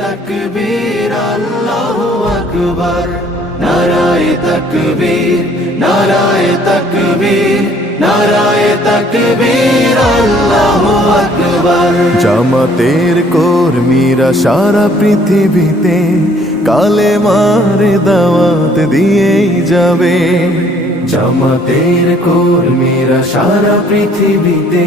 তকবীর আল্লাহু আকবার। নারায়ে তকবীর নারায়ে তকবীর নারায়ে তকবীর আল্লাহু আকবার। জামাতের কর্মীরা সারা পৃথিবীতে কালে মারে দাওয়াত দিয়েই যাবে। জামাতের কর্মীরা সারা পৃথিবীতে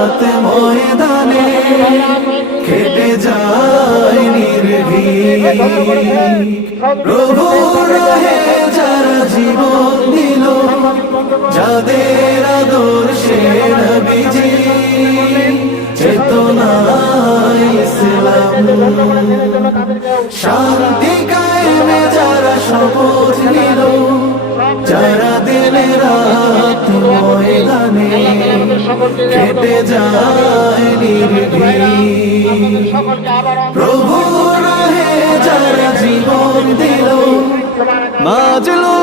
রাত ময়দানে খেটে যায় প্রভু রহে যারা জীবন দিল যাদের আদর্শে নবীজি। চেতনা শান্তি যারা দিনে রাত ময়দানে কেটে যায় প্রভু রহে যারা জীবন দিল, মাজলু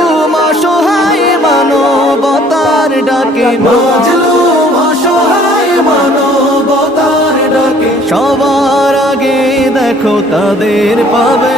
অসহায় মানবতার ডাকে। মাজলু অসহায় মানবতার ডাকে। সবার আগে দেখো তাদের পাবে।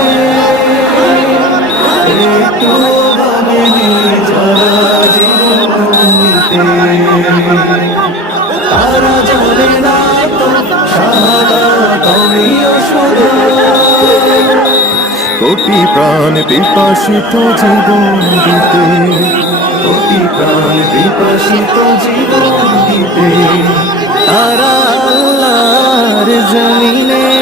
তারা জানে কোটি প্রাণ পিপাসিত জীবন দিতে। কোটি প্রাণ বিপাসিত জীবন দিতে। তারা জমিনে